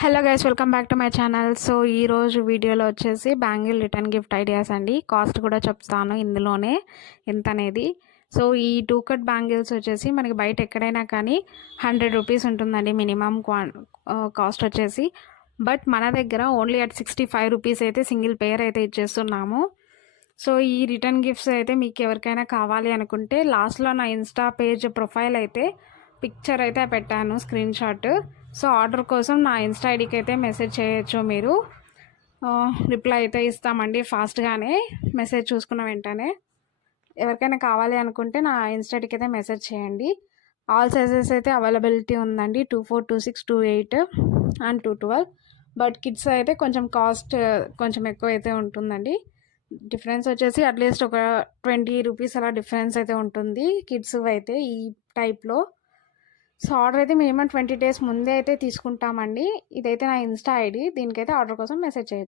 Hello guys, welcome back to my channel. So ఈరోజు వీడియోలో వచ్చేసి బ్యాంగిల్ రిటర్న్ గిఫ్ట్ ఐడియాస్ అండి. కాస్ట్ కూడా చెప్తాను ఇందులోనే ఎంత అనేది. సో ఈ 2 కట్ బ్యాంగిల్స్ వచ్చేసి మనకి బయట ఎక్కడైనా కానీ 100 రూపీస్ ఉంటుందండి మినిమం కాస్ట్ వచ్చేసి. బట్ మన దగ్గర ఓన్లీ అట్ 65 రూపీస్ అయితే సింగిల్ పేర్ అయితే ఇచ్చేస్తున్నాము. సో ఈ రిటర్న్ గిఫ్ట్స్ అయితే మీకు ఎవరికైనా కావాలి అనుకుంటే లాస్ట్లో నా ఇన్స్టా పేజ్ ప్రొఫైల్ అయితే పిక్చర్ అయితే పెట్టాను, స్క్రీన్ షాట్. సో ఆర్డర్ కోసం నా ఇన్స్టా ఐడికి అయితే మెసేజ్ చేయొచ్చు. మీరు రిప్లై అయితే ఇస్తామండి ఫాస్ట్గానే, మెసేజ్ చూసుకున్న వెంటనే. ఎవరికైనా కావాలి అనుకుంటే నా ఇన్స్టా ఐడికి అయితే మెసేజ్ చేయండి. ఆల్ సైజెస్ అయితే అవైలబిలిటీ ఉందండి, 24, 26, 28 అండ్ 212. బట్ కిడ్స్ అయితే కొంచెం కాస్ట్ కొంచెం ఎక్కువ అయితే ఉంటుందండి. డిఫరెన్స్ వచ్చేసి అట్లీస్ట్ ఒక 20 రూపీస్ అలా డిఫరెన్స్ అయితే ఉంటుంది కిడ్స్ అయితే ఈ టైప్లో. సో ఆర్డర్ అయితే మినిమం 20 డేస్ ముందే అయితే తీసుకుంటామండి. ఇదైతే నా ఇన్స్టా ఐడి, దీనికైతే ఆర్డర్ కోసం మెసేజ్ చేయొచ్చు.